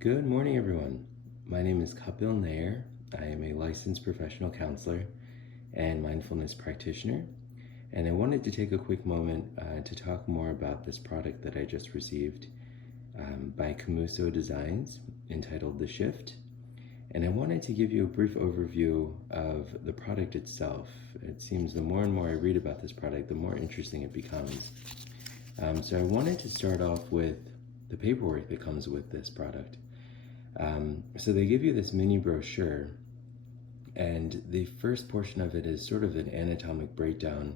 Good morning, everyone. My name is Kapil Nair. I am a licensed professional counselor and mindfulness practitioner, and I wanted to take a quick moment to talk more about this product that I just received by Komuso Designs entitled The Shift. And I wanted to give you a brief overview of the product itself. It seems the more and more I read about this product, the more interesting it becomes. So I wanted to start off with the paperwork that comes with this product. So they give you this mini brochure, and the first portion of it is sort of an anatomic breakdown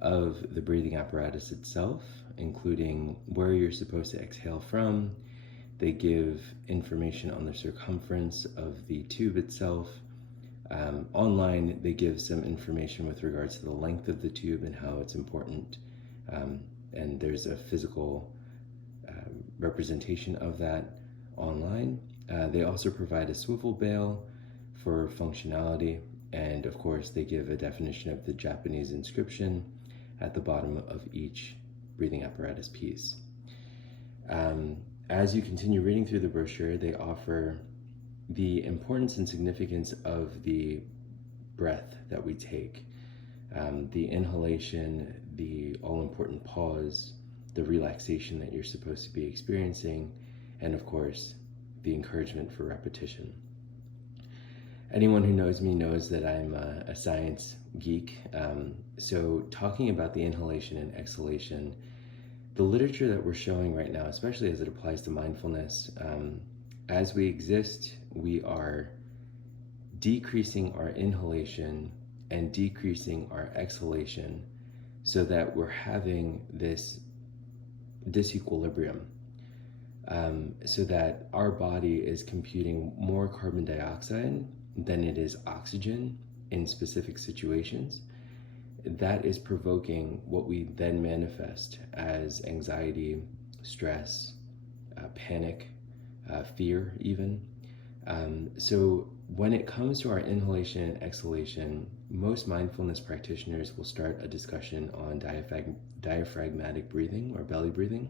of the breathing apparatus itself, including where you're supposed to exhale from. They give information on the circumference of the tube itself. Online, they give some information with regards to the length of the tube and how it's important. And there's a physical representation of that online. They also provide a swivel bail for functionality, and of course they give a definition of the Japanese inscription at the bottom of each breathing apparatus piece. As you continue reading through the brochure, they offer the importance and significance of the breath that we take, the inhalation, the all-important pause, the relaxation that you're supposed to be experiencing, and of course, the encouragement for repetition. Anyone who knows me knows that I'm a science geek. So talking about the inhalation and exhalation, the literature that we're showing right now, especially as it applies to mindfulness, as we exist, we are decreasing our inhalation and decreasing our exhalation so that we're having this disequilibrium. So that our body is computing more carbon dioxide than it is oxygen in specific situations. That is provoking what we then manifest as anxiety, stress, panic, fear even. So when it comes to our inhalation and exhalation, most mindfulness practitioners will start a discussion on diaphragmatic breathing or belly breathing.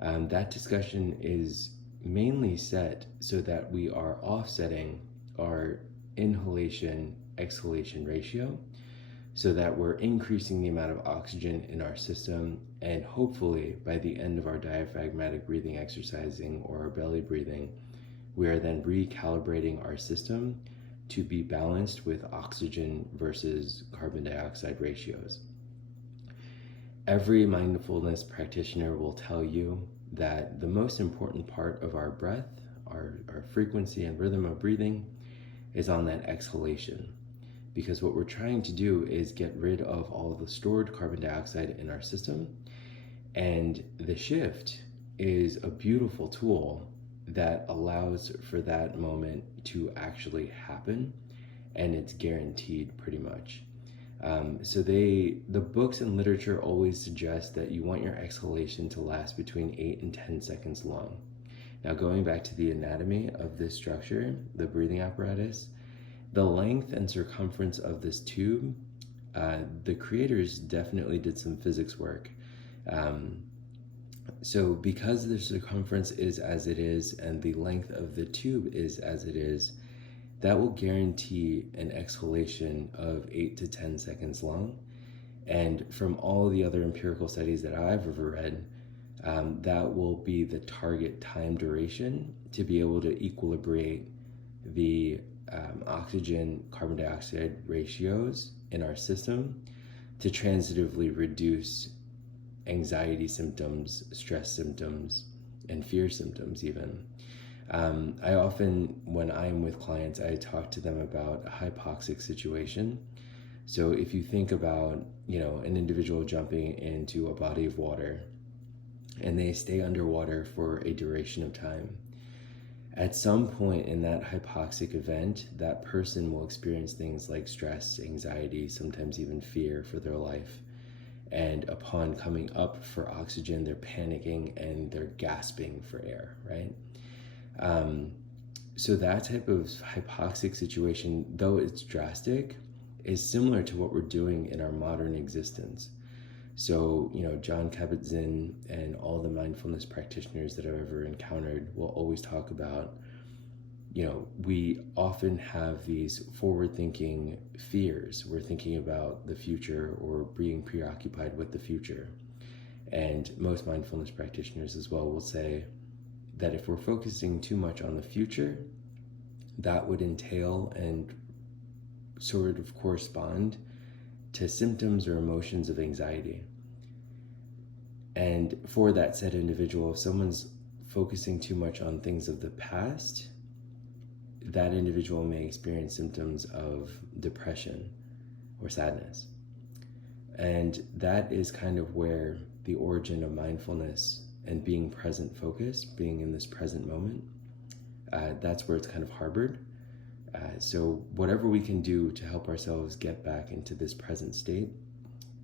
That discussion is mainly set so that we are offsetting our inhalation-exhalation ratio so that we're increasing the amount of oxygen in our system, and hopefully by the end of our diaphragmatic breathing exercising or our belly breathing, we are then recalibrating our system to be balanced with oxygen versus carbon dioxide ratios. Every mindfulness practitioner will tell you that the most important part of our breath, our frequency and rhythm of breathing, is on that exhalation. Because what we're trying to do is get rid of all of the stored carbon dioxide in our system. And the shift is a beautiful tool that allows for that moment to actually happen, and it's guaranteed pretty much. So the books and literature always suggest that you want your exhalation to last between 8 and 10 seconds long. Now, going back to the anatomy of this structure, the breathing apparatus, the length and circumference of this tube, the creators definitely did some physics work. So because the circumference is as it is and the length of the tube is as it is, that will guarantee an exhalation of 8 to 10 seconds long. And from all the other empirical studies that I've ever read, that will be the target time duration to be able to equilibrate the oxygen carbon dioxide ratios in our system to transitively reduce anxiety symptoms, stress symptoms, and fear symptoms even. I often, when I'm with clients, I talk to them about a hypoxic situation. So if you think about, an individual jumping into a body of water and they stay underwater for a duration of time, at some point in that hypoxic event, that person will experience things like stress, anxiety, sometimes even fear for their life. And upon coming up for oxygen, they're panicking and they're gasping for air, right? So that type of hypoxic situation, though it's drastic, is similar to what we're doing in our modern existence. So, John Kabat-Zinn and all the mindfulness practitioners that I've ever encountered will always talk about, we often have these forward-thinking fears. We're thinking about the future or being preoccupied with the future. And most mindfulness practitioners as well will say that if we're focusing too much on the future, that would entail and sort of correspond to symptoms or emotions of anxiety. And for that said individual, if someone's focusing too much on things of the past, that individual may experience symptoms of depression or sadness. And that is kind of where the origin of mindfulness and being present focused, being in this present moment, that's where it's kind of harbored. So whatever we can do to help ourselves get back into this present state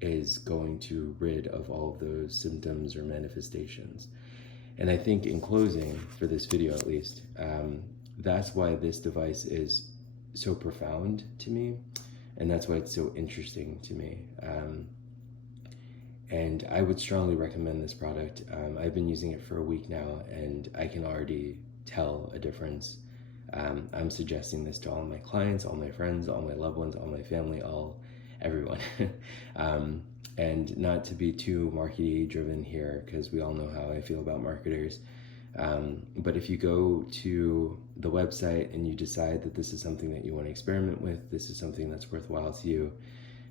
is going to rid of all of those symptoms or manifestations. And I think in closing, for this video at least, that's why this device is so profound to me, and that's why it's so interesting to me. And I would strongly recommend this product. I've been using it for a week now, and I can already tell a difference. I'm suggesting this to all my clients, all my friends, all my loved ones, all my family, everyone. And not to be too marketing driven here, because we all know how I feel about marketers. But if you go to the website and you decide that this is something that you want to experiment with, this is something that's worthwhile to you,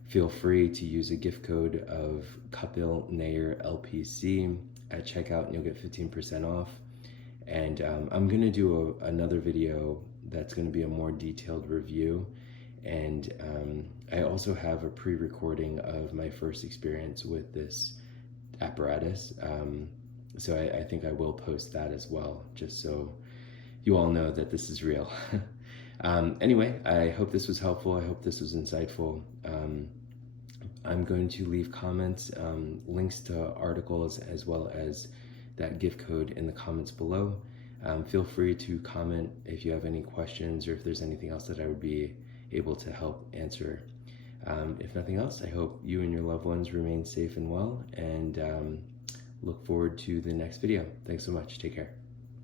feel free to use a gift code of Kapil Nair LPC at checkout, and you'll get 15% off. And I'm going to do another video that's going to be a more detailed review. And I also have a pre-recording of my first experience with this apparatus. So I think I will post that as well, just so you all know that this is real. Anyway, I hope this was helpful. I hope this was insightful. I'm going to leave comments, links to articles, as well as that gift code in the comments below. Feel free to comment if you have any questions or if there's anything else that I would be able to help answer. If nothing else, I hope you and your loved ones remain safe and well, and look forward to the next video. Thanks so much. Take care.